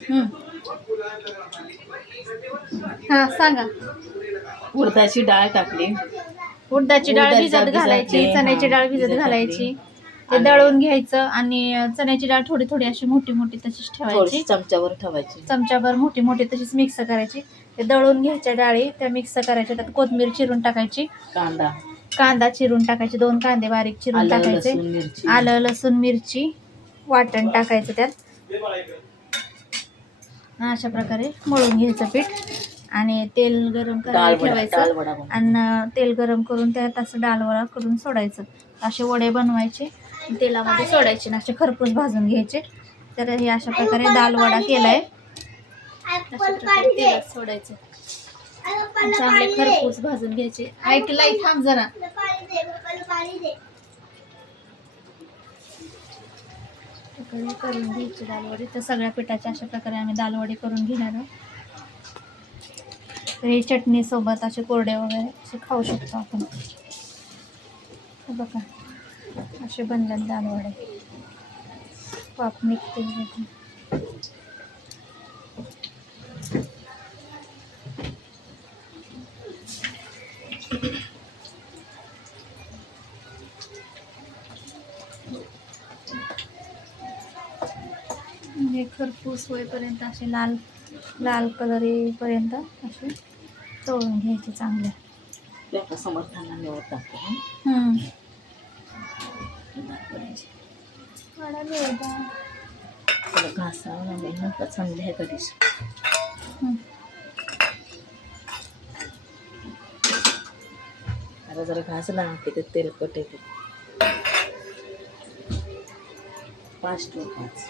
हम्म. हा सांगा. उडदाची डाळ टाकली, उडदाची डाळ उडदाची भिजत घालायची, भिजतली, चण्याची हा, डाळ भिजत भिजत घालायची, ते आणि दळून घ्यायचं आणि चण्याची डाळ थोडी थोडी अशी मोठी मोठी तशीच थोडीशी ठेवायची. चमच्यावर ठेवायची. चमच्याभर मोठी मोठी तशीच मिक्स करायची. ते दळून घ्यायच्या डाळी त्या मिक्स करायच्या, त्यात कोथिंबीर चिरून टाकायची, कांदा चिरून टाकायचे, 2 कांदे बारीक चिरून आलं टाकायचे, लसूण मिरची, आलं लसूण मिरची वाटण टाकायचं त्यात. अशा प्रकारे मळून घ्यायचं पीठ आणि तेल गरम करायला ठेवायचं आणि तेल गरम करून त्यात असं डालवडा करून सोडायचं. असे वडे बनवायचे, तेलामध्ये सोडायचे, असे खरपूस भाजून घ्यायचे. तर हे अशा प्रकारे दालवडा केलाय. अशा प्रकारे तेलात सोडायचं, चांगले खरपूस भाजून घ्यायचे. ऐकलंय, थांब जरा. करून घ्यायची दालवडी. तर सगळ्या पिठाच्या अशा प्रकारे आम्ही दालवडी करून घेणार आहोत. तर हे चटणी सोबत असे कोरडे वगैरे असे खाऊ शकतो आपण. बघा असे बनतात दालवडे, वाफ निघते. हे खरपूस होईपर्यंत असे लाल लाल कलर येईपर्यंत असे तळून घ्यायचे चांगले. समर्थांना निवड टाकतो. घासा चांगले आहे कधीच. आता जरा घासला की ते तेलकट येते. 5 मिनिट